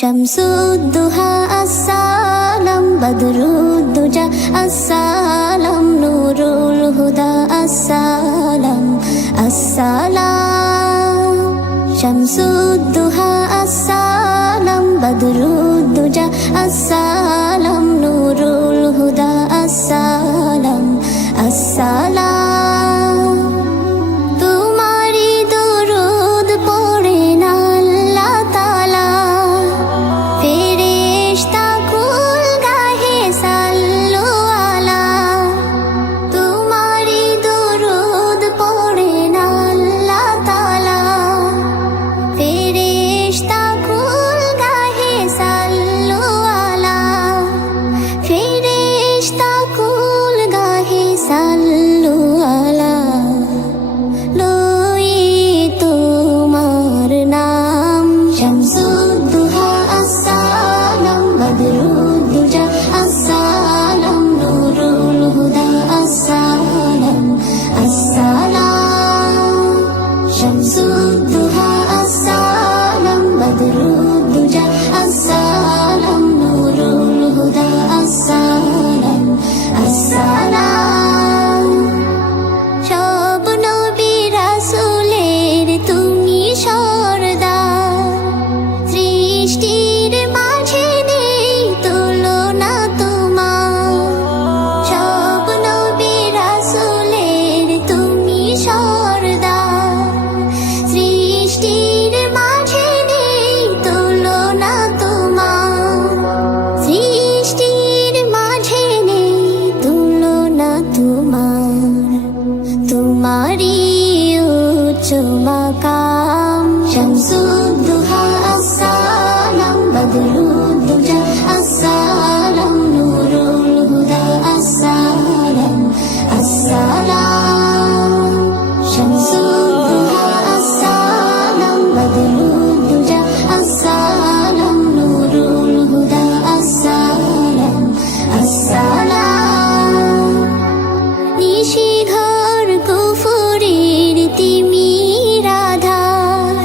শামসুদ্দোহা আসসালাম, বদরুদ্দুজা আসসালাম, নূরুল হুদা আসসালাম, আসসালাম। শামসুদ্দোহা আসসালাম, বদরুদ্দুজা আসসালাম, নূরুল হুদা আসসালাম, আসসালাম। শামসুদ্দোহা আসসালাম, বদরুদ্দুজা আসসালাম, নূরুল হুদা আসসালাম, আসসালাম। সব নবী রাসূলের তুমি সরদার, সৃষ্টির মাঝে নেই তুলনা তোমার। সব নবী রাসূলের তুমি সরদার, সৃষ্টির মাঝে নেই তুলনা তোমার। সৃষ্টির মাঝে নেই তুলনা তোমার। তোমারই উচ্চ মাকাম। শামসুদ্দোহা আসসালাম, বদরুদ্দুজা আসসালাম, নূরুল হুদা আসসালাম, আসসালাম। শামসুদ্দোহা আসসালাম, বদরুদ্দুজা আসসালাম, নূরুল হুদা আসসালাম, আসসালাম। নিশিঘর কুফুরির তিমির আধার,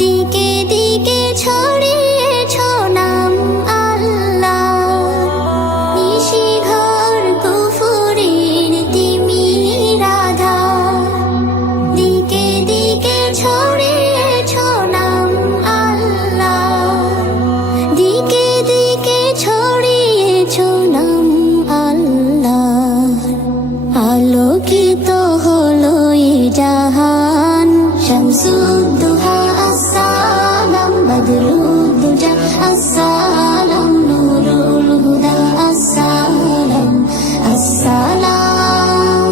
দিকে দিকে ছড়িয়েছ নাম আল্লাহর। নিশিঘর কুফুরির তিমির আধার, দিকে দিকে ছড়িয়েছ নাম আল্লাহর। দিকে দিকে ছড়িয়েছ নাম আল্লাহর। আলোকিত হলো এ জাহান। শামসুদ্দোহা আসসালাম, বদরুদ্দুজা আসসালাম, নূরুল হুদা আসসালাম, আসসালাম।